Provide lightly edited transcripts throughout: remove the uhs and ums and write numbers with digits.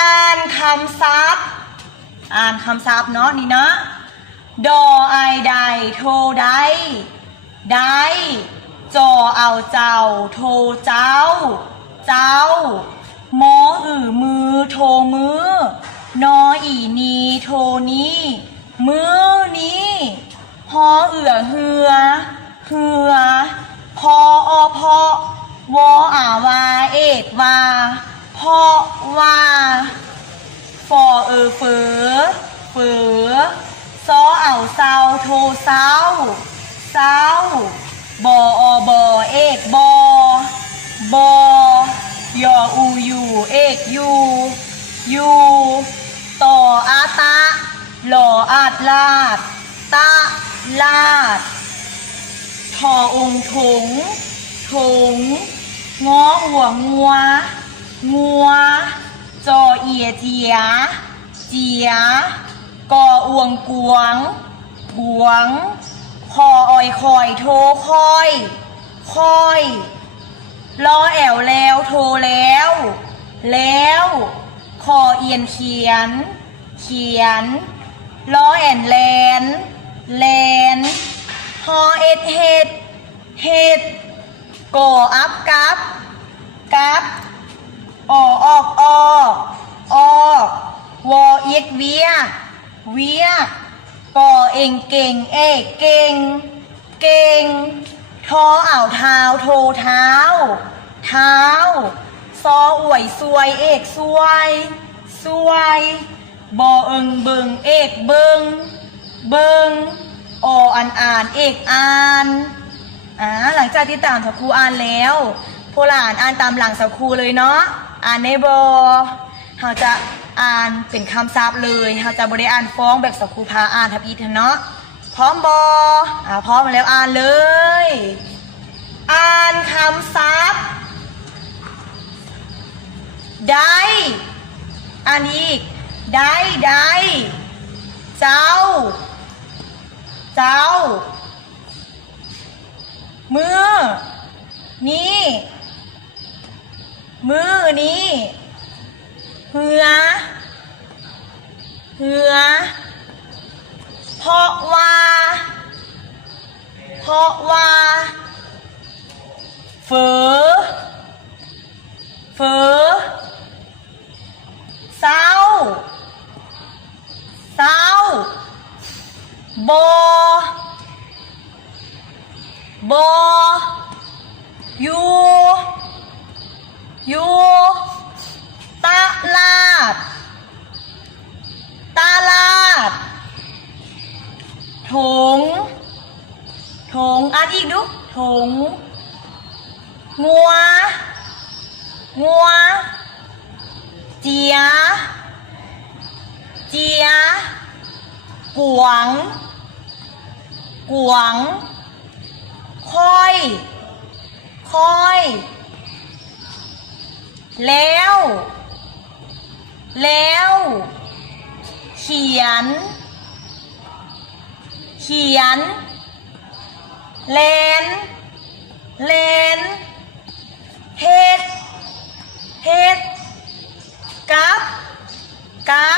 อ่านคำศัพท์อ่านคำศัพท์เนาะนี่เนาะดอไอใดโทใดได้จอเอาเจ้าโทเจ้าเจ้ามอมือโทมือนออีนีโทนี้มือนี้ฮอเหือเหือพอพอวอวาเอกวาพอว่าฟอเฝอเฝอซอเอาเศร้าโทเศร้าเศร้าบอบอเอกบอบอยออูอยู่เอกอยู่ต่ออาตะหล่ออาดลาดตะลาดทอองถงง้อหัวงัวจอเอียเจียกออวงกวงคอออยคอยโทคอยรอแอวแล้วโทแล้วคอเอียนเขียนรอแอนแลนฮอเฮ็ดก่ออัพกับออกวอเอียดเวียก่อเองเก่งเอกเก่งทออ่าวเท้าโทเท้าซออวยซวยเอกซวยบอเบิงเอกเบิงออ่านเอกอ่านหลังจากที่ตามสักครูอ่านแล้วพวกหลานอ่านตามหลังสักครูเลยเนาะอ่านในบอเราจะอ่านเป็นคำศัพท์เลยเราจะบริอ่านฟ้องแบบสักครูพาอ่านทับอีทเนาะพร้อมบอพร้อมแล้วอ่านเลยอ่านคำศัพท์ได้อ่านอีกได้เจ้ามือนี้เหือเพราะว่าเฝอเศร้าบอยู่ตลาดถงอ่านอีกดูถงงัวเจียกวงค่อยแล้วเขียนเลนเฮ็ดกั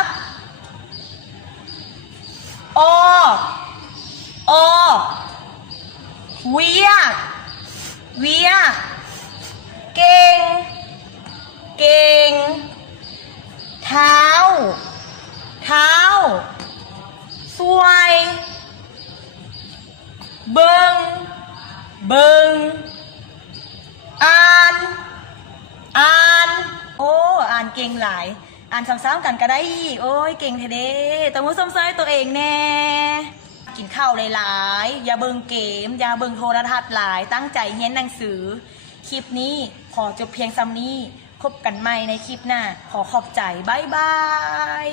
บอเวียเก่งเท้าสวยเบิงอ่านโอ้อ่านเก่งหลายอ่านซ้ำๆกันก็ได้อีกโอ้ยเก่งเทเด้ต้องมือส้มเซยตัวเองแน่กินข้าวหลายๆอย่าเบิงเกมอย่าเบิงโทรทัศน์หลายตั้งใจเรียนหนังสือคลิปนี้ขอจบเพียงซ้ำนี้พบกันใหม่ในคลิปหน้าขอขอบใจบ๊ายบาย